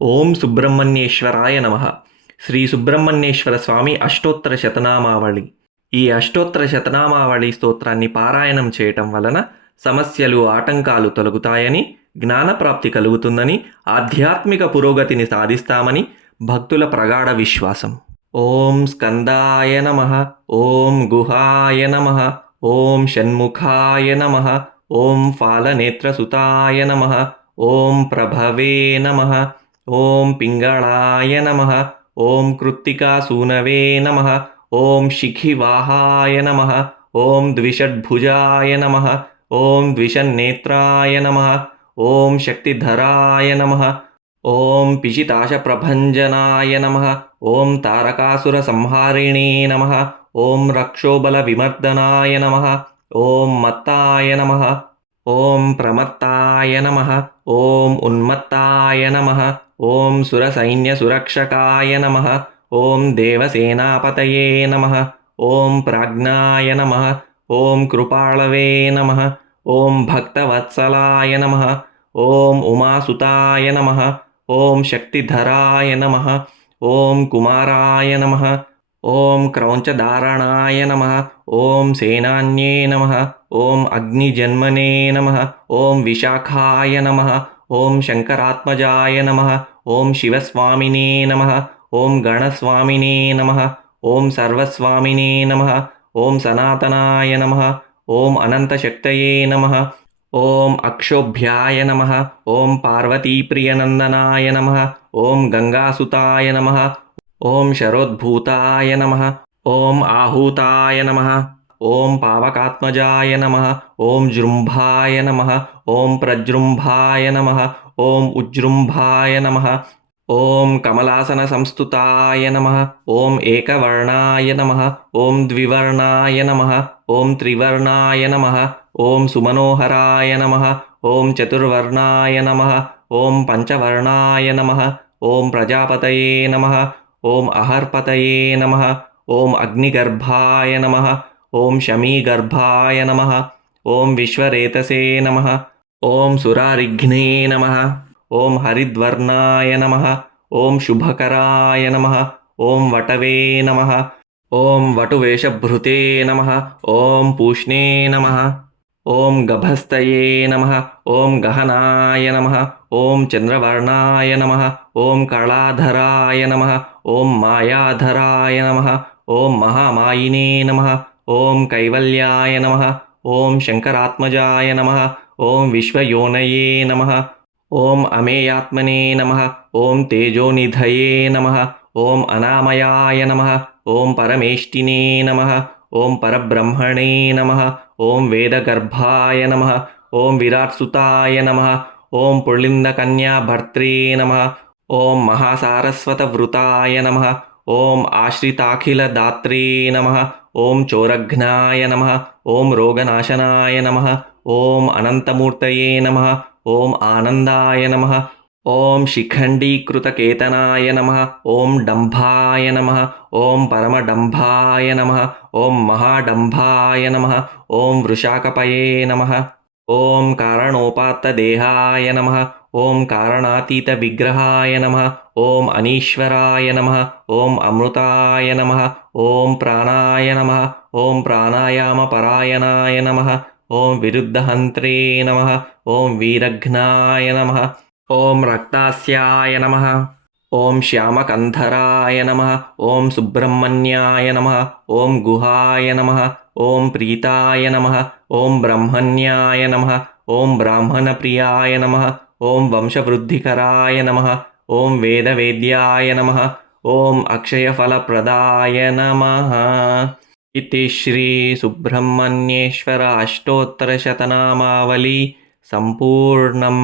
ఓం సుబ్రహ్మణ్యేశ్వరాయ నమః. శ్రీ సుబ్రహ్మణ్యేశ్వర స్వామి అష్టోత్తర శతనామావళి. ఈ అష్టోత్తర శతనామావళి స్తోత్రాన్ని పారాయణం చేయటం వలన సమస్యలు, ఆటంకాలు తొలగుతాయని, జ్ఞానప్రాప్తి కలుగుతుందని, ఆధ్యాత్మిక పురోగతిని సాధిస్తామని భక్తుల ప్రగాఢ విశ్వాసం. ఓం స్కందాయ నమః. ఓం గుహాయ నమః. ఓం షణ్ముఖాయ నమః. ఓం ఫాలనేత్రసుతాయ నమః. ఓం ప్రభవే నమః. ఓం పింగళాయ నమః. ఓం కృత్తికాసూనవే నమః. ఓం శిఖివాహాయ నమః. ఓం ద్విషడ్భుజాయ నమః. ఓం ద్విషన్నేత్రాయ నమః. ఓం శక్తిధరాయ నమః. ఓం పిశితాశప్రభంజనాయ నమః. ఓం తారకాసురసంహారిణే నమః. ఓం రక్షోబలవిమర్దనాయ నమః. ఓం మత్తాయ నమః. ఓం ప్రమత్తాయ నమః. ఓం ఉన్మత్తాయ నమః. ఓం సురసైన్యసురక్షకాయ నమః. ఓం దేవసేనాపతయే నమః. ఓం ప్రాజ్ఞాయ నమః. ఓం కృపాళవే నమః. ఓం భక్తవత్సలాయ నమః. ఓం ఉమాసుతాయ నమః. ఓం శక్తిధరాయ నమః. ఓం కుమారాయ నమః. ఓం క్రౌంచధారణాయ నమః. ఓం సేనాన్యే నమః. ఓం అగ్నిజన్మనే నమః. ఓం విశాఖాయ నమః. ఓం శంకరాత్మజాయ నమః. ఓం శివస్వామినే నమః. ఓం గణస్వామినే నమః. ఓం సర్వస్వామినే నమః. ఓం సనాతనాయ నమః. ఓం అనంతశక్తయే నమః. ఓం అక్షోభ్యాయ నమః. ఓం పార్వతీప్రియనందనాయ నమః. ఓం గంగాసుతాయ నమః. ఓం శరోద్భూతాయ నమః. ఓం ఆహూతాయ నమః. ఓం పావకాత్మజాయ నమః. ఓం జృంభాయ నమః. ఓం ప్రజృంభాయ నమః. ఓం ఉజృంభాయ నమః. ఓం కమలాసన సంస్థుతాయ నమః. ఓం ఏకవర్ణాయ నమః. ఓం ద్వివర్ణాయ నమః. ఓం త్రివర్ణాయ నమః. ఓం సుమనోహరాయ నమః. ఓం చతుర్వర్ణాయ నమః. ఓం పంచవర్ణాయ నమః. ఓం ప్రజాపతయే నమః. ఓం అహర్పతయే నమః. ఓం అగ్నిగర్భాయ నమః. ఓం శమీగర్భాయ నమః. ఓం విశ్వరేతసే నమః. ఓం సురారిఘ్నే నమః. ఓం హరిద్వర్ణాయ నమః. ఓం శుభకరాయ నమః. ఓం వటవే నమః. ఓం వటువేషభృతే నమః. ఓం పూష్ణే నమః. ఓం గభస్తయే నమః. ఓం గహనాయ నమః. ఓం చంద్రవర్ణాయ నమః. ఓం కళాధరాయ నమః. ఓం మాయాధరాయ నమః. ఓం మహామాయినే నమః. ఓం కైవల్యాయ నమః. ఓం శంకరాత్మజాయ నమః. ఓం విశ్వయోనయే నమః. ఓం అమేయాత్మనే నమః. ఓం తేజోనిధయే నమః. ఓం అనామయాయ నమః. ఓం పరమేష్టినే నమః. ఓం పరబ్రహ్మణే నమః. ఓం వేదగర్భాయ నమః. ఓం విరాట్సుతాయ నమః. ఓం పుళిందకన్యాభర్త్రే నమః. ఓం మహాసారస్వతవృతాయ నమః. ఓం ఆశ్రితాఖిలదాత్రే నమః. ఓం చోరఘ్నాయ నమః. ఓం రోగనాశనాయ నమః. ఓం అనంతమూర్తయే నమః. ఓం ఆనందాయ నమః. ఓం శిఖండీకృతకేతనాయ నమః. ఓం డంభాయ నమః. ఓం పరమడంభాయ నమః. ఓం మహాడంభాయ నమః. ఓం వృషాకపయే నమః. ఓం కారణోపాత్తదేహాయ నమః. ఓం కారణాతీతవిగ్రహాయ నమః. ఓం అనీశ్వరాయ నమః. ఓం అమృతాయ నమః. ఓం ప్రాణాయ నమః. ఓం ప్రాణాయామపరాయణాయ నమః. ఓం విరుద్ధహంత్రే నమః. ఓం వీరఘ్నాయ నమః. ఓం రక్తాస్యాయ నమః. ఓం శ్యామకంధరాయ నమః. ఓం సుబ్రహ్మణ్యాయ నమః. ఓం గుహాయ నమః. ఓం ప్రీతాయ నమః. ఓం బ్రహ్మణ్యాయ నమః. ఓం బ్రాహ్మణప్రియాయ నమః. ఓం వంశవృద్ధికరాయ నమః. ఓం వేదవేద్యాయ నమః. ఓం అక్షయఫలప్రదాయ నమః. इति श्री सुब्रह्मण्येश्वर अष्टोत्तरशतनामावली संपूर्णम्.